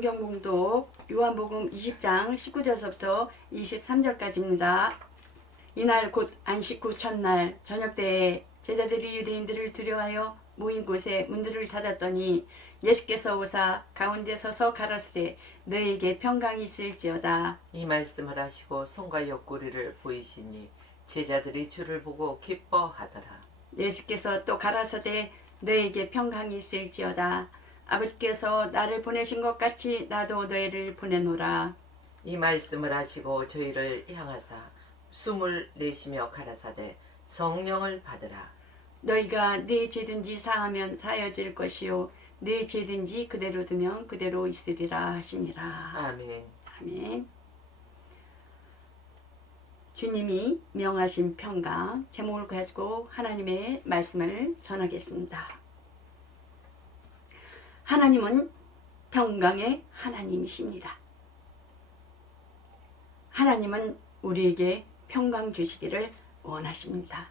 성경 봉독 요한복음 20장 19절서부터 23절까지입니다. 이날 곧 안식 후 첫날 저녁 때에 제자들이 유대인들을 두려워하여 모인 곳에 문들을 닫았더니 예수께서 오사 가운데 서서 가라사대 너에게 평강이 있을지어다. 이 말씀을 하시고 손과 옆구리를 보이시니 제자들이 주를 보고 기뻐하더라. 예수께서 또 가라사대 너에게 평강이 있을지어다. 아버지께서 나를 보내신 것 같이 나도 너희를 보내노라. 이 말씀을 하시고 저희를 향하사 숨을 내쉬며 가라사대 성령을 받으라. 너희가 네 죄든지 사하면 사여질 것이요 네 죄든지 그대로 두면 그대로 있으리라 하시니라. 아멘. 아멘. 주님이 명하신 평강 제목을 가지고 하나님의 말씀을 전하겠습니다. 하나님은 평강의 하나님이십니다. 하나님은 우리에게 평강 주시기를 원하십니다.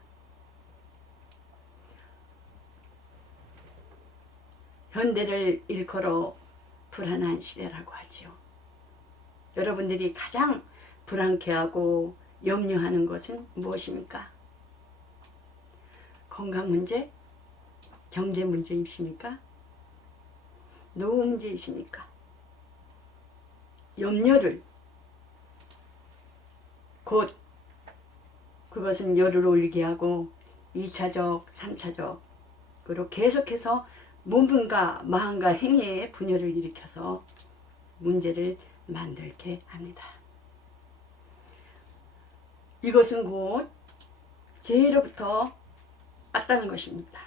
현대를 일컬어 불안한 시대라고 하지요. 여러분들이 가장 불안케하고 염려하는 것은 무엇입니까? 건강 문제? 경제 문제이십니까? 노후 문제이십니까? 염려를 곧 그것은 열을 올리게 하고 2차적, 3차적으로 계속해서 몸과 마음과 행위에 분열을 일으켜서 문제를 만들게 합니다. 이것은 곧 죄로부터 왔다는 것입니다.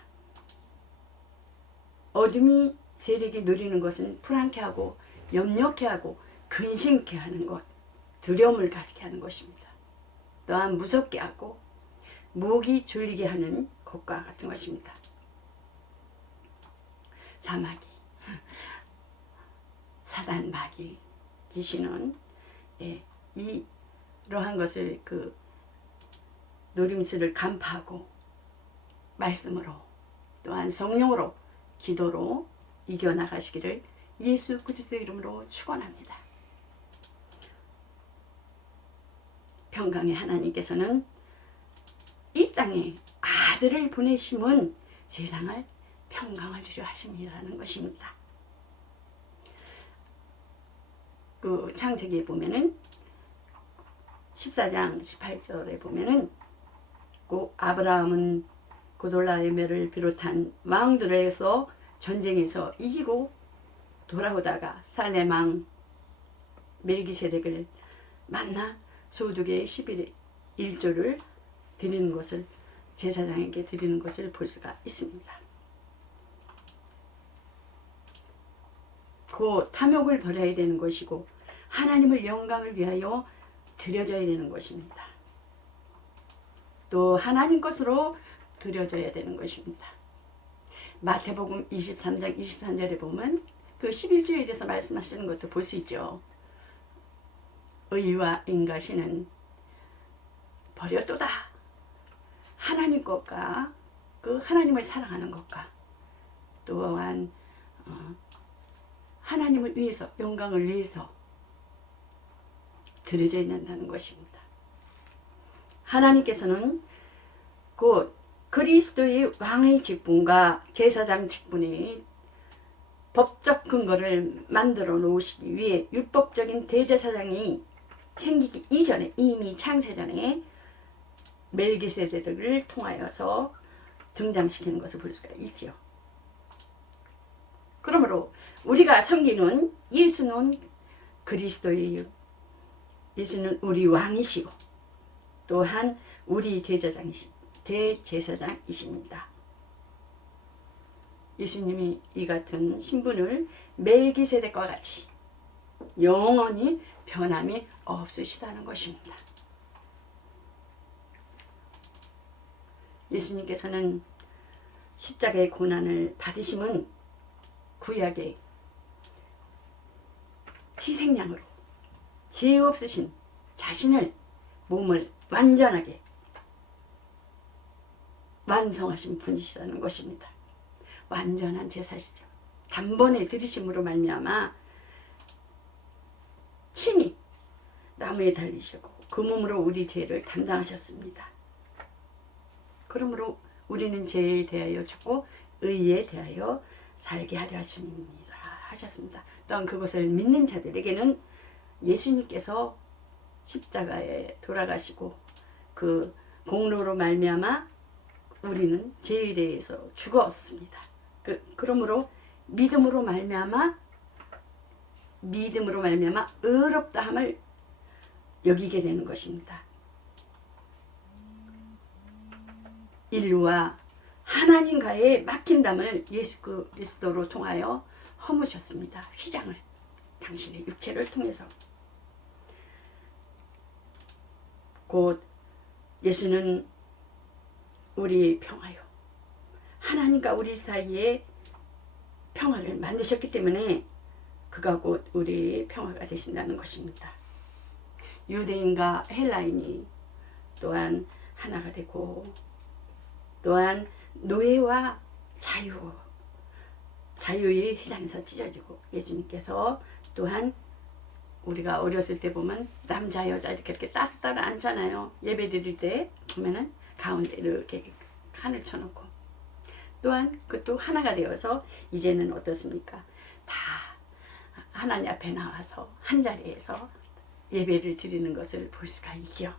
어둠이 세력이 누리는 것은 불안케 하고 염려케 하고 근심케 하는 것, 두려움을 가지게 하는 것입니다. 또한 무섭게 하고 목이 졸리게 하는 것과 같은 것입니다. 사마귀, 사단 마귀 지시는 이러한 것을 노림수를 간파하고 말씀으로 또한 성령으로 기도로 이겨나가시기를 예수 그리스도의 이름으로 축원합니다. 평강의 하나님께서는 이 땅에 아들을 보내심은 세상을 평강을 주려 하심이라는 것입니다. 그 창세기에 보면은 14장 18절에 보면은 그 아브라함은 고돌라에멜을 비롯한 왕들에서 전쟁에서 이기고 돌아오다가 살렘 왕 멜기세덱을 만나 소득의 11조를 드리는 것을 제사장에게 드리는 것을 볼 수가 있습니다. 그 탐욕을 버려야 되는 것이고 하나님을 영광을 위하여 드려져야 되는 것입니다. 또 하나님 것으로 드려져야 되는 것입니다. 마태복음 23장 23절에 보면 그 11조에 대해서 말씀하시는 것도 볼 수 있죠. 의와 인가시는 버려도다. 하나님 것과 그 하나님을 사랑하는 것과 또한 하나님을 위해서 영광을 위해서 드려져야 된다는 것입니다. 하나님께서는 곧 그리스도의 왕의 직분과 제사장 직분의 법적 근거를 만들어 놓으시기 위해 율법적인 대제사장이 생기기 이전에 이미 창세전에 멜기세덱을 통하여서 등장시키는 것을 볼 수가 있죠. 그러므로 우리가 섬기는 예수는 그리스도예요. 예수는 우리 왕이시고 또한 우리 대제사장이십니다. 예수님이 이 같은 신분을 멜기세덱과 같이 영원히 변함이 없으시다는 것입니다. 예수님께서는 십자가의 고난을 받으심은 구약의 희생양으로 죄 없으신 자신을 몸을 완전하게 완성하신 분이시라는 것입니다. 완전한 제사시죠. 단번에 들이심으로 말미암아 친히 나무에 달리시고 그 몸으로 우리 죄를 담당하셨습니다. 그러므로 우리는 죄에 대하여 죽고 의에 대하여 살게 하려 하셨습니다. 또한 그것을 믿는 자들에게는 예수님께서 십자가에 돌아가시고 그 공로로 말미암아 우리는 죄에 대해서 죽었습니다. 그러므로 믿음으로 말미암아 의롭다함을 여기게 되는 것입니다. 인류와 하나님과의 맡긴담을 예수 그리스도로 통하여 허무셨습니다. 휘장을 당신의 육체를 통해서. 곧 예수는 우리 평화요, 하나님과 우리 사이에 평화를 만드셨기 때문에 그가 곧 우리 평화가 되신다는 것입니다. 유대인과 헬라인이 또한 하나가 되고, 또한 노예와 자유의 휘장에서 찢어지고, 예수님께서 또한 우리가 어렸을 때 보면 남자 여자 이렇게 따로따로 앉잖아요. 예배 드릴 때 보면은 가운데 이렇게 칸을 쳐놓고, 또한 그것도 하나가 되어서 이제는 어떻습니까? 다 하나님 앞에 나와서 한 자리에서 예배를 드리는 것을 볼 수가 있죠.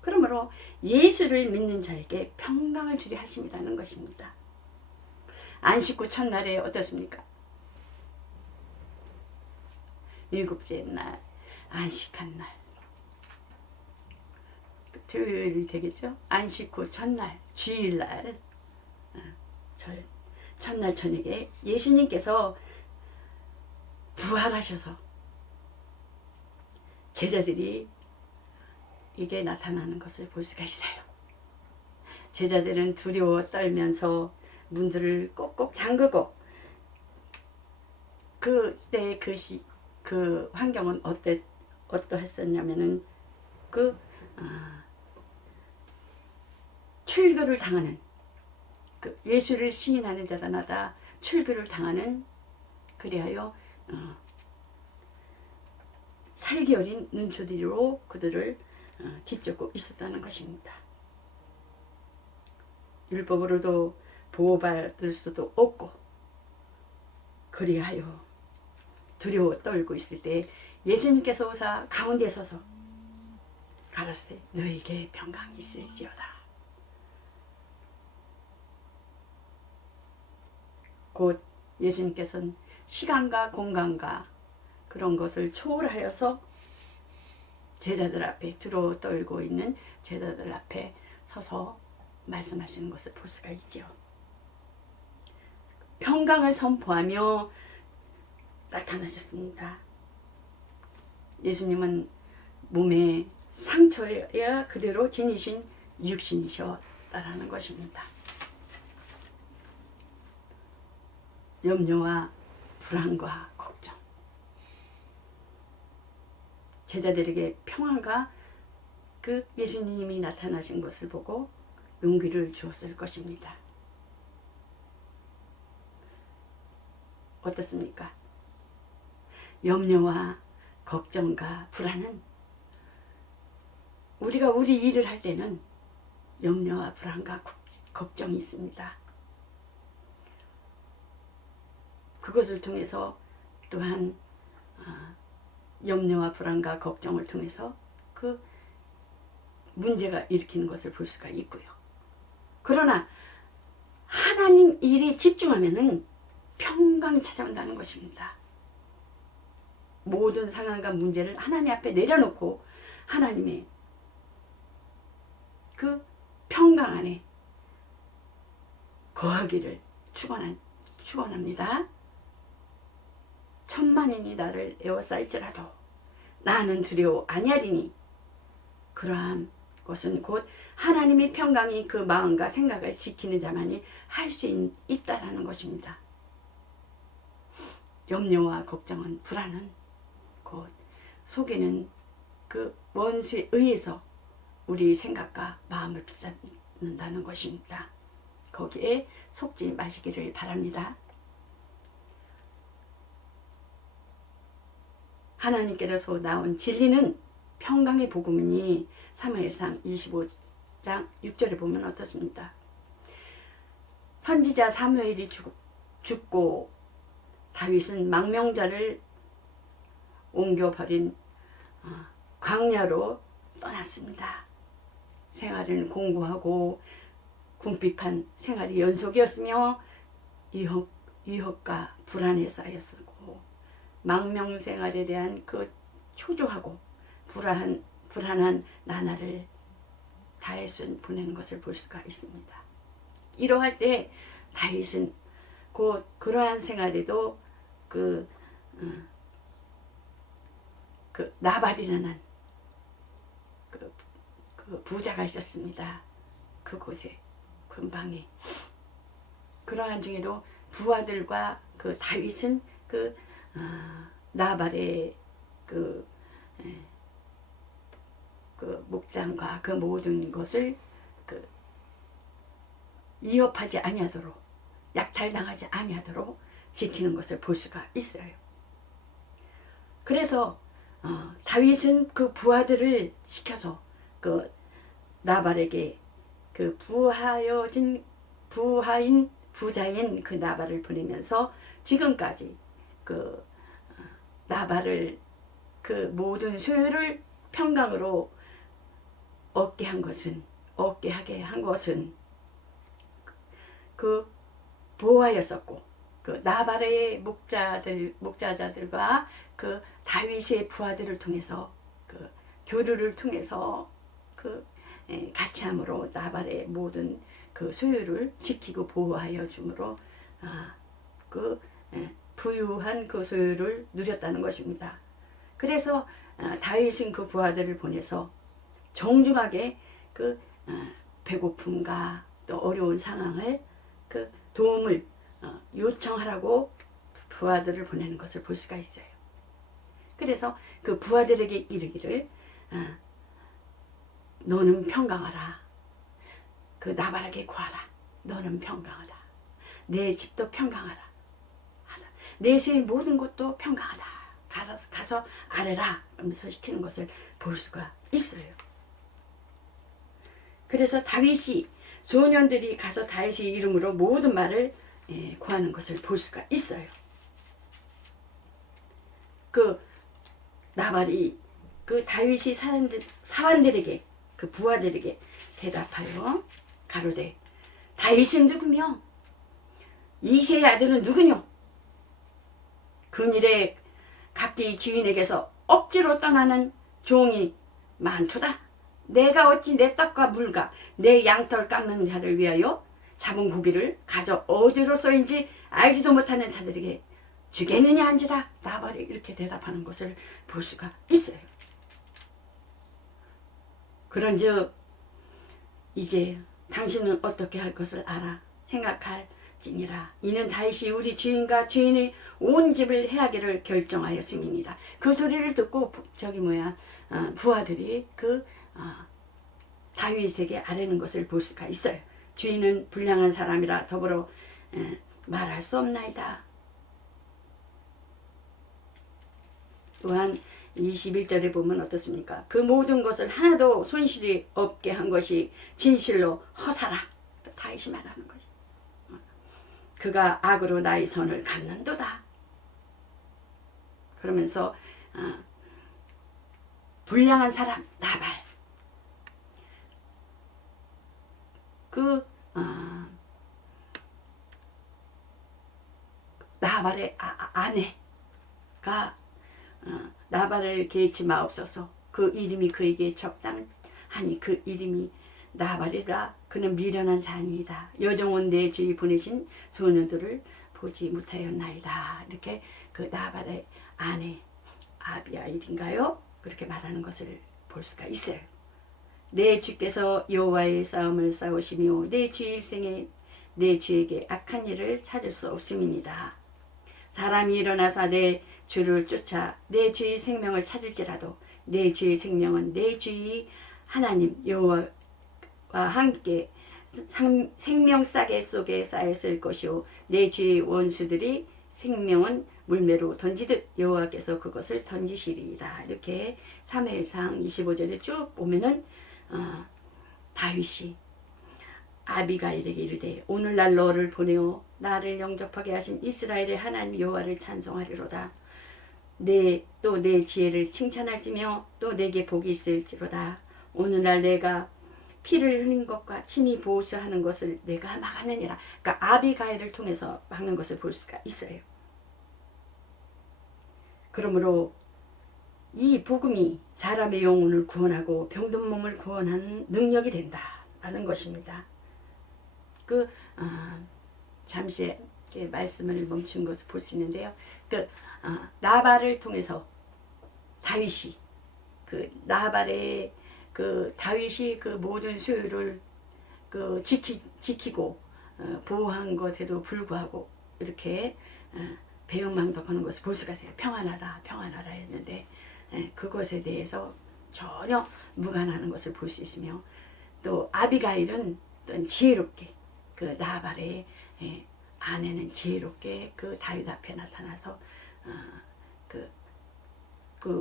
그러므로 예수를 믿는 자에게 평강을 주리 하심이라는 것입니다. 안식 후 첫날에 어떻습니까? 일곱째 날, 안식한 날, 토요일이 되겠죠? 안식 후 첫날, 주일날, 첫날 저녁에 예수님께서 부활하셔서 제자들이 이게 나타나는 것을 볼 수가 있어요. 제자들은 두려워 떨면서 문들을 꼭꼭 잠그고, 그때 그 환경은 어떠했었냐면은 출교를 당하는, 예수를 시인하는 자들마다 출교를 당하는, 그리하여 살기 어린 눈초리로 그들을 뒤쫓고 있었다는 것입니다. 율법으로도 보호받을 수도 없고, 그리하여 두려워 떨고 있을 때 예수님께서 오사 가운데 서서 가라사대 너에게 평강이 있을지어다. 곧 예수님께서는 시간과 공간과 그런 것을 초월하여서 제자들 앞에, 두려워 떨고 있는 제자들 앞에 서서 말씀하시는 것을 볼 수가 있죠. 평강을 선포하며 나타나셨습니다. 예수님은 몸에 상처야 그대로 지니신 육신이셨다라는 것입니다. 염려와 불안과 걱정, 제자들에게 평화가 그 예수님이 나타나신 것을 보고 용기를 주었을 것입니다. 어떻습니까? 염려와 걱정과 불안은 우리가 우리 일을 할 때는 염려와 불안과 걱정이 있습니다. 그것을 통해서 또한 염려와 불안과 걱정을 통해서 그 문제가 일으키는 것을 볼 수가 있고요. 그러나 하나님 일에 집중하면은 평강이 찾아온다는 것입니다. 모든 상황과 문제를 하나님 앞에 내려놓고 하나님의 그 평강 안에 거하기를 축원합니다. 천만인이 나를 에워싸일지라도 나는 두려워 아니하리니, 그러한 것은 곧 하나님의 평강이 그 마음과 생각을 지키는 자만이 할 수 있다라는 것입니다. 염려와 걱정은, 불안은 곧 속에는 그 원수에 의해서 우리 생각과 마음을 붙잡는다는 것입니다. 거기에 속지 마시기를 바랍니다. 하나님께로서 나온 진리는 평강의 복음이니 사무엘상 25장 6절에 보면 어떻습니까? 선지자 사무엘이 죽고 다윗은 망명자를 옮겨버린 광야로 떠났습니다. 생활은 공고하고 궁핍한 생활이 연속이었으며 위협과 불안에 쌓였고 망명 생활에 대한 그 초조하고 불안한 나날을 다윗은 보내는 것을 볼 수가 있습니다. 이러할 때 다윗은 곧 그러한 생활에도 그 나발이라는 그 부자가 있었습니다. 그곳에 근방에 그러한 중에도 부하들과 그 다윗은 그 나발의 그 목장과 그 모든 것을 위협하지 아니하도록 약탈당하지 아니하도록 지키는 것을 볼 수가 있어요. 그래서 다윗은 그 부하들을 시켜서 그 나발에게 그 부자인 그 나발을 보내면서 지금까지 그 나발을 그 모든 소유를 평강으로 얻게 하게 한 것은 그 보호하였었고 그 나발의 목자자들과 그 다윗의 부하들을 통해서 그 교류를 통해서 그 같이 함으로 나발의 모든 그 소유를 지키고 보호하여 주므로 그 부유한 그 소유를 누렸다는 것입니다. 그래서 다윗은 그 부하들을 보내서 정중하게 그 배고픔과 또 어려운 상황을 그 도움을 요청하라고 부하들을 보내는 것을 볼 수가 있어요. 그래서 그 부하들에게 이르기를 너는 평강하라. 그 나발에게 구하라. 너는 평강하다. 내 집도 평강하라. 내 소의 모든 것도 평강하다. 가서 아뢰라. 하면서 시키는 것을 볼 수가 있어요. 그래서 다윗이 소년들이 가서 다윗의 이름으로 모든 말을 구하는 것을 볼 수가 있어요. 그 나발이 그 다윗이 사환들에게 그 부하들에게 대답하여 가로되 다윗은 누구며 이새의 아들은 누구뇨? 근일에 각기 주인에게서 억지로 떠나는 종이 많도다. 내가 어찌 내 떡과 물과 내 양털 깎는 자를 위하여 잡은 고기를 가져 어디로서인지 알지도 못하는 자들에게 주겠느냐 한지라. 나발이 이렇게 대답하는 것을 볼 수가 있어요. 그런즉 이제 당신은 어떻게 할 것을 알아 생각할지니라. 이는 다윗이 우리 주인과 주인의 온 집을 해하기를 결정하였음이니라. 그 소리를 듣고 부하들이 그 다윗에게 아뢰는 것을 볼 수가 있어요. 주인은 불량한 사람이라 더불어 말할 수 없나이다. 또한 21절에 보면 어떻습니까? 그 모든 것을 하나도 손실이 없게 한 것이 진실로 허사라. 다윗이 말하는 것이. 그가 악으로 나의 선을 갚는도다. 그러면서 불량한 사람 나발. 그 나발의 아내가 나발을 개치 마옵소서. 그 이름이 그에게 적당하니 그 이름이 나발이라. 그는 미련한 자니이다. 여정원 내 주위 보내신 소녀들을 보지 못하였나이다. 이렇게 그 나발의 아내 아비아일인가요? 그렇게 말하는 것을 볼 수가 있어요. 내 주께서 여호와의 싸움을 싸우시며 내 주 일생에 내 주에게 악한 일을 찾을 수 없음이니이다. 사람이 일어나서 내 주를 쫓아 내 주의 생명을 찾을지라도 내 주의 생명은 내 주의 하나님 여호와와 함께 생명 싸개 속에 쌓였을 것이요 내 주의 원수들이 생명은 물매로 던지듯 여호와께서 그것을 던지시리이다. 이렇게 사무엘상 25절에 쭉 보면은 다윗이 아비가일에게 이르되 오늘날 너를 보내어 나를 영접하게 하신 이스라엘의 하나님 여호와를 찬송하리로다. 또 내 지혜를 칭찬할지며 또 내게 복이 있을지로다. 오늘날 내가 피를 흘린 것과 친히 보호하는 것을 내가 막았느니라. 그러니까 아비가일을 통해서 막는 것을 볼 수가 있어요. 그러므로 이 복음이 사람의 영혼을 구원하고 병든 몸을 구원하는 능력이 된다라는 것입니다. 잠시 말씀을 멈춘 것을 볼 수 있는데요. 나발을 통해서 다윗이 나발의 다윗이 모든 소유를 지키고 보호한 것에도 불구하고 이렇게 배영망덕하는 것을 볼 수가 있어요. 평안하다 평안하다 했는데 그것에 대해서 전혀 무관하는 것을 볼 수 있으며, 또 아비가일은 또 지혜롭게 나발의 아내는 지혜롭게 다윗 앞에 나타나서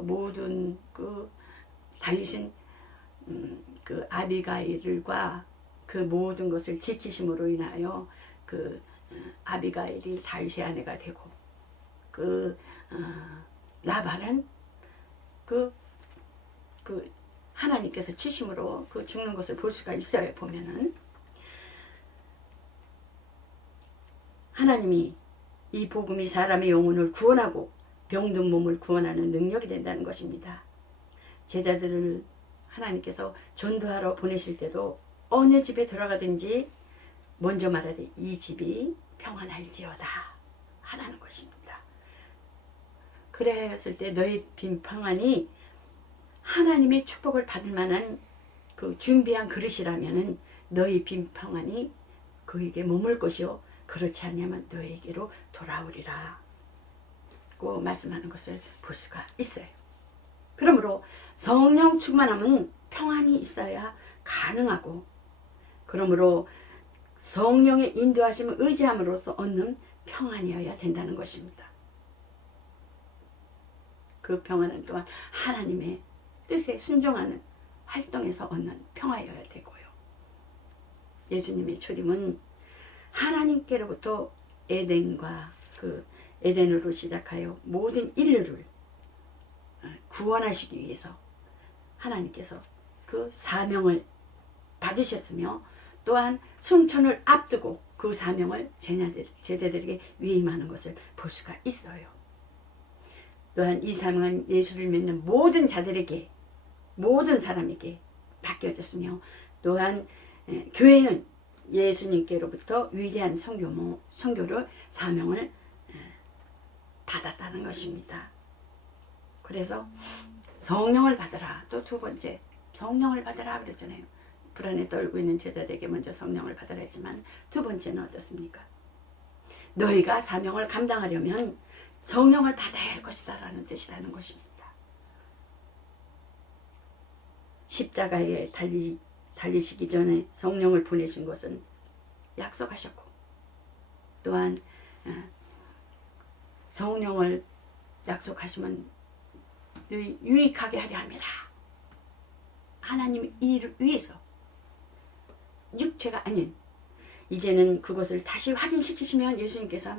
모든 다윗은 아비가일과 모든 것을 지키심으로 인하여 아비가일이 다윗의 아내가 되고 나발은 하나님께서 치심으로 죽는 것을 볼 수가 있어요. 보면은 하나님이 이 복음이 사람의 영혼을 구원하고 병든 몸을 구원하는 능력이 된다는 것입니다. 제자들을 하나님께서 전도하러 보내실 때도 어느 집에 들어가든지 먼저 말하되 이 집이 평안할지어다 하라는 것입니다. 그랬을 때 너희 빈 평안이 하나님의 축복을 받을 만한 준비한 그릇이라면은 너희 빈 평안이 그에게 머물 것이요 그렇지 않냐면 너에게로 돌아오리라 고 말씀하는 것을 볼 수가 있어요. 그러므로 성령 충만함은 평안이 있어야 가능하고, 그러므로 성령의 인도하심을 의지함으로써 얻는 평안이어야 된다는 것입니다. 그 평안은 또한 하나님의 뜻에 순종하는 활동에서 얻는 평화여야 되고요. 예수님의 초림은 하나님께로부터 에덴으로 시작하여 모든 인류를 구원하시기 위해서 하나님께서 그 사명을 받으셨으며, 또한 승천을 앞두고 그 사명을 제자들에게 위임하는 것을 볼 수가 있어요. 또한 이 사명은 예수를 믿는 모든 자들에게, 모든 사람에게 맡겨졌으며, 또한 교회는 예수님께로부터 위대한 선교를 사명을 받았다는 것입니다. 그래서 성령을 받으라. 또 두 번째 성령을 받으라 그랬잖아요. 불안에 떨고 있는 제자들에게 먼저 성령을 받으라 했지만 두 번째는 어떻습니까? 너희가 사명을 감당하려면 성령을 받아야 할 것이다 라는 뜻이라는 것입니다. 십자가에 달리시기 전에 성령을 보내신 것은 약속하셨고, 또한 성령을 약속하시면 유익하게 하려 함이라. 하나님 일을 위해서 육체가 아닌, 이제는 그것을 다시 확인시키시면 예수님께서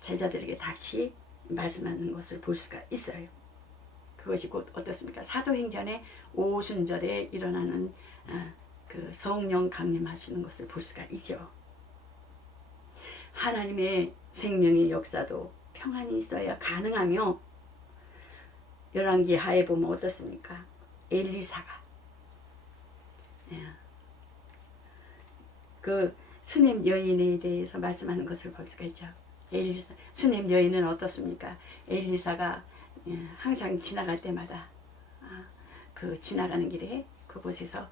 제자들에게 다시 말씀하는 것을 볼 수가 있어요. 그것이 곧 어떻습니까? 사도행전의 오순절에 일어나는 성령 강림하시는 것을 볼 수가 있죠. 하나님의 생명의 역사도 평안이 있어야 가능하며, 열왕기 하에 보면 어떻습니까? 엘리사가 수냄 여인에 대해서 말씀하는 것을 볼 수가 있죠. 수냄 여인은 어떻습니까? 엘리사가 항상 지나갈 때마다 지나가는 길에 그곳에서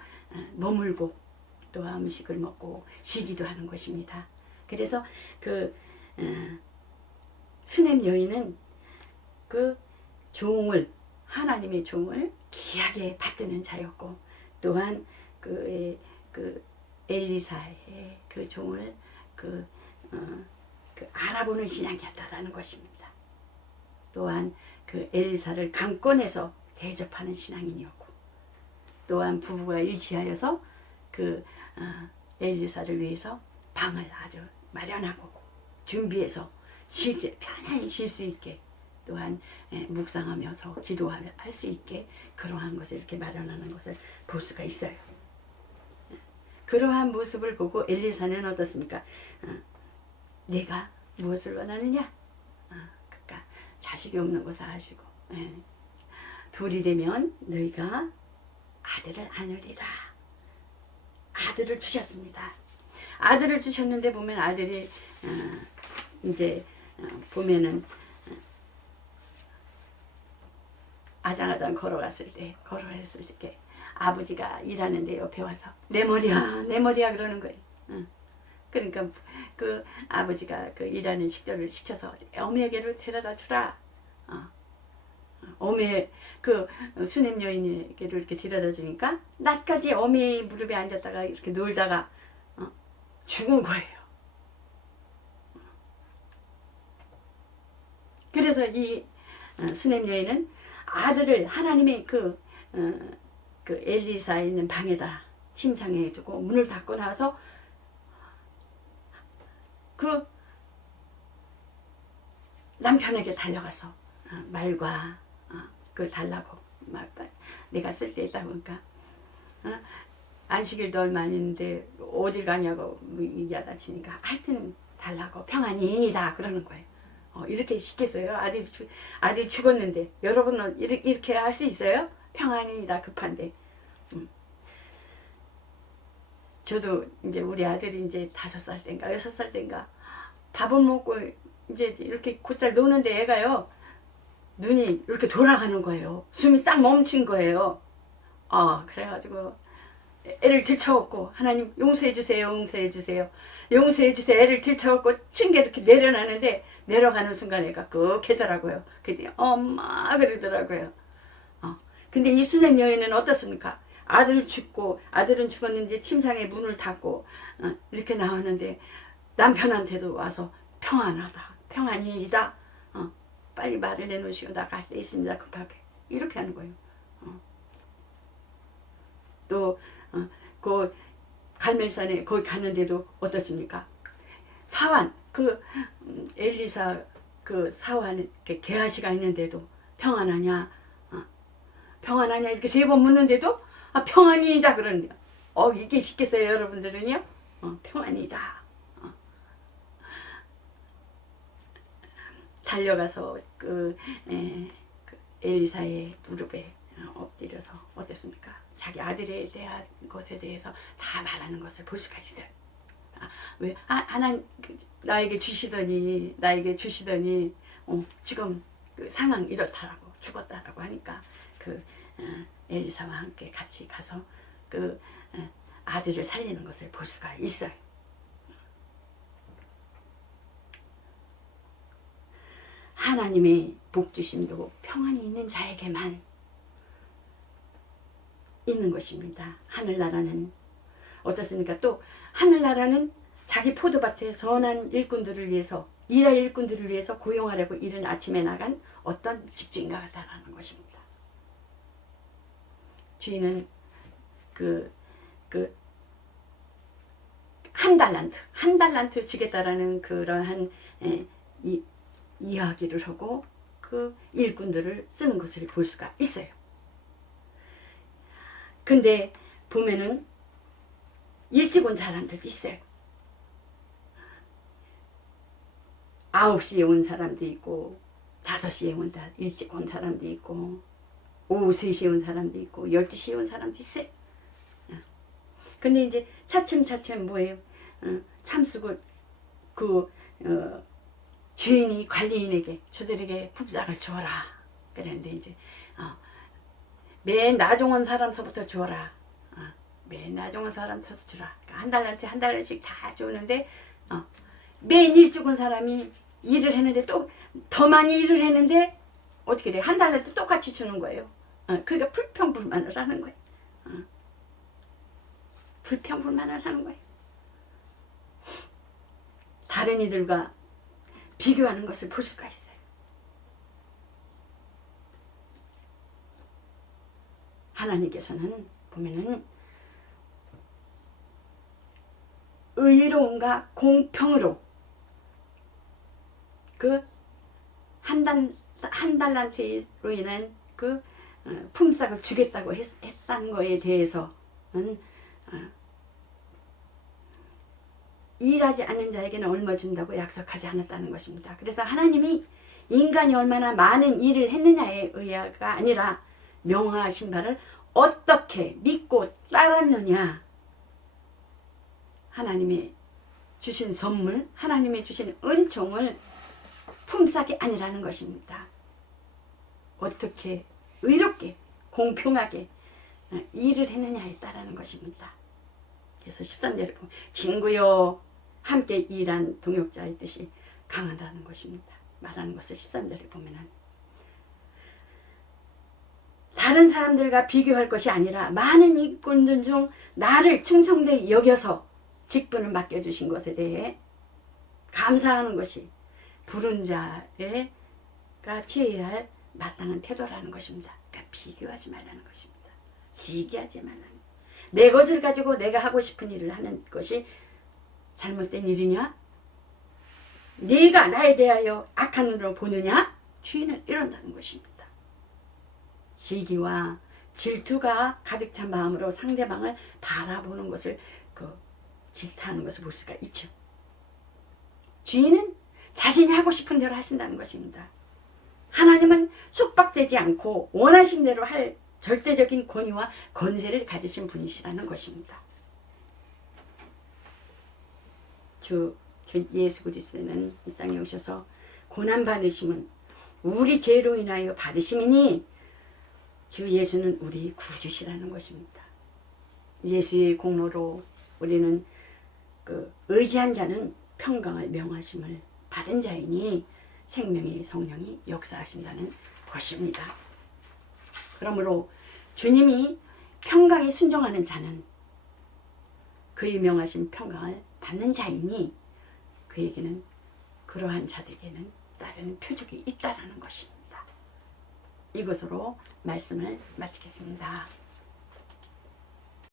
머물고 또 음식을 먹고 쉬기도 하는 것입니다. 그래서 수냄 여인은 하나님의 종을 귀하게 받드는 자였고, 또한 엘리사의 종을 그 알아보는 신앙이었다라는 것입니다. 또한 그 엘리사를 강권에서 대접하는 신앙인이었고, 또한 부부가 일치하여서 그 엘리사를 위해서 방을 아주 마련하고 준비해서 실제 편안히 쉴 수 있게, 또한 묵상하면서 기도하며 할 수 있게 그러한 것을 이렇게 마련하는 것을 볼 수가 있어요. 그러한 모습을 보고 엘리사는 어떻습니까? 내가 무엇을 원하느냐? 그러니까 자식이 없는 것을 아시고, 돌이 되면 너희가 아들을 안으리라. 아들을 주셨습니다. 아들을 주셨는데 보면 아들이 이제 보면은 아장아장 걸어갔을 때 아버지가 일하는데 옆에 와서 내 머리야 내 머리야 그러는 거예요. 그러니까 그 아버지가 그 일하는 식절을 시켜서 어미에게를 데려다 주라. 어미 그 수냄 여인에게를 이렇게 데려다 주니까 낮까지 어미 무릎에 앉았다가 이렇게 놀다가 죽은 거예요. 그래서 이 수냄 여인은 아들을 하나님의 그 엘리사 있는 방에다 침상에 두고 문을 닫고 나서 그 남편에게 달려가서 말과 그 달라고 내가 쓸 데 있다 보니까 안식일도 얼마 안 있는데 어딜 가냐고 야단치니까 하여튼 달라고 평안이인이다 그러는 거예요. 이렇게 시켰어요. 아들이 죽었는데 여러분은 이렇게 할 수 있어요? 평안이다 급한데. 저도 이제 우리 아들이 이제 5살 땐가 6살 땐가 밥을 먹고 이제 이렇게 곧잘 노는데 애가요 눈이 이렇게 돌아가는 거예요. 숨이 딱 멈춘 거예요. 그래가지고 애를 들쳐업고 하나님 용서해 주세요, 용서해 주세요, 용서해 주세요. 애를 들쳐업고 층계 이렇게 내려가는데 내려가는 순간 애가 끄개더라고요. 그랬더니 엄마 그러더라고요. 근데 이 수냄 여인은 어떻습니까? 아들은 죽었는지 침상에 문을 닫고 이렇게 나오는데 남편한테도 와서 평안하다, 평안이다, 빨리 말을 내놓으시고 나갈 데 있습니다 급하게 이렇게 하는 거예요. 또 그 갈멜산에 거기 갔는데도 어떻습니까? 사환 그 엘리사 그 사환 게하시가 있는데도 평안하냐, 평안하냐 이렇게 3번 묻는데도 평안이다 그러는데요. 이게 쉽겠어요 여러분들은요? 평안이다. 달려가서 그 엘리사의 무릎에 엎드려서 어땠습니까? 자기 아들에 대한 것에 대해서 다 말하는 것을 볼 수가 있어요. 왜 하나님 나에게 주시더니 지금 그 상황 이렇다라고 죽었다라고 하니까 그 엘리사와 함께 같이 가서 그 아들을 살리는 것을 볼 수가 있어요. 하나님의 복주심도 평안이 있는 자에게만 있는 것입니다. 하늘나라는 어떻습니까? 또 하늘나라는 자기 포도밭에 선한 일꾼들을 위해서 일할 일꾼들을 위해서 고용하려고 이른 아침에 나간 어떤 집주인과 같다라는 것입니다. 주인은 한 달란트 주겠다라는 그러한 이야기를 하고 그 일꾼들을 쓰는 것을 볼 수가 있어요. 근데 보면은 일찍 온 사람들도 있어요. 9시에 온 사람도 있고 5시에 일찍 온 사람도 있고 오후 3시에 온 사람도 있고 12시에 온 사람도 있어요. 근데 이제 차츰 뭐예요? 참수고 주인이 관리인에게 저들에게 품삯을 주어라. 그랬는데 이제 맨 나중 온 사람서부터 주어라. 맨 나중 온 사람서부터 주라. 그러니까 한 달씩 다 주는데 맨 일찍 온 사람이 일을 했는데 또 더 많이 일을 했는데 어떻게 돼? 한 달에도 똑같이 주는 거예요. 그러니까 불평불만을 하는 거예요. 불평불만을 하는 거예요. 다른 이들과 비교하는 것을 볼 수가 있어요. 하나님께서는 보면은 의로움과 공평으로 그 한 달란트로 인한 그 품삯을 주겠다고 했다는 거에 대해서는 일하지 않는 자에게는 얼마 준다고 약속하지 않았다는 것입니다. 그래서 하나님이 인간이 얼마나 많은 일을 했느냐에 의하가 아니라 명하신 바를 어떻게 믿고 따랐느냐, 하나님이 주신 선물, 하나님이 주신 은총을 품삯이 아니라는 것입니다. 어떻게 의롭게 공평하게 일을 했느냐에 따르는 것입니다. 그래서 13절에 보면 친구여 함께 일한 동역자의 뜻이 강하다는 것입니다. 말하는 것을 13절에 보면은 다른 사람들과 비교할 것이 아니라 많은 일꾼들 중 나를 충성되게 여겨서 직분을 맡겨주신 것에 대해 감사하는 것이 부른 자가 취해야 할 마땅한 태도라는 것입니다. 그러니까 비교하지 말라는 것입니다. 시기하지 말라는 것입니다. 내 것을 가지고 내가 하고 싶은 일을 하는 것이 잘못된 일이냐? 네가 나에 대하여 악한 눈으로 보느냐? 주인은 이런다는 것입니다. 시기와 질투가 가득 찬 마음으로 상대방을 바라보는 것을 질타하는 것을 볼 수가 있죠. 주인은 자신이 하고 싶은 대로 하신다는 것입니다. 하나님은 속박되지 않고 원하신 대로 할 절대적인 권위와 권세를 가지신 분이시라는 것입니다. 주 예수 그리스도는 이 땅에 오셔서 고난 받으심은 우리 죄로 인하여 받으심이니 주 예수는 우리 구주시라는 것입니다. 예수의 공로로 우리는 의지한 자는 평강을 명하심을 받은 자이니 생명의 성령이 역사하신다는 것입니다. 그러므로 주님이 평강에 순종하는 자는 그의 명하신 평강을 받는 자이니 그에게는 그러한 자들에게는 따르는 표적이 있다라는 것입니다. 이것으로 말씀을 마치겠습니다.